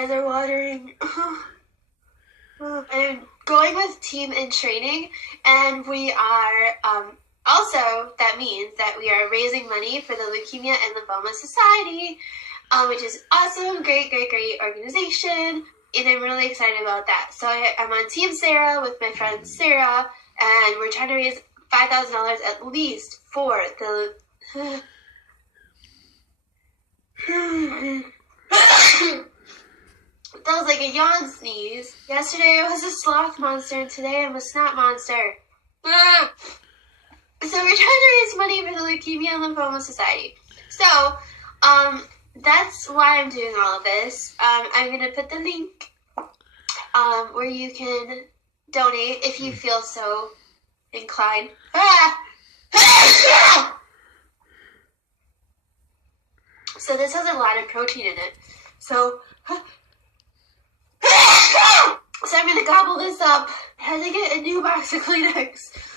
eyes are watering. I'm going with Team in Training, and we are, also, that means that we are raising money for the Leukemia and Lymphoma Society, which is awesome, great organization, and I'm really excited about that. So I'm on Team Sarah with my friend Sarah, and we're trying to raise $5,000 at least for the... That was like a yawn sneeze. Yesterday I was a sloth monster, and today I'm a snot monster. So we're trying to raise money for the Leukemia and Lymphoma Society. So, that's why I'm doing all of this. I'm going to put the link where you can donate if you feel so inclined. So this has a lot of protein in it. So I'm going to gobble this up. I had to get a new box of Kleenex.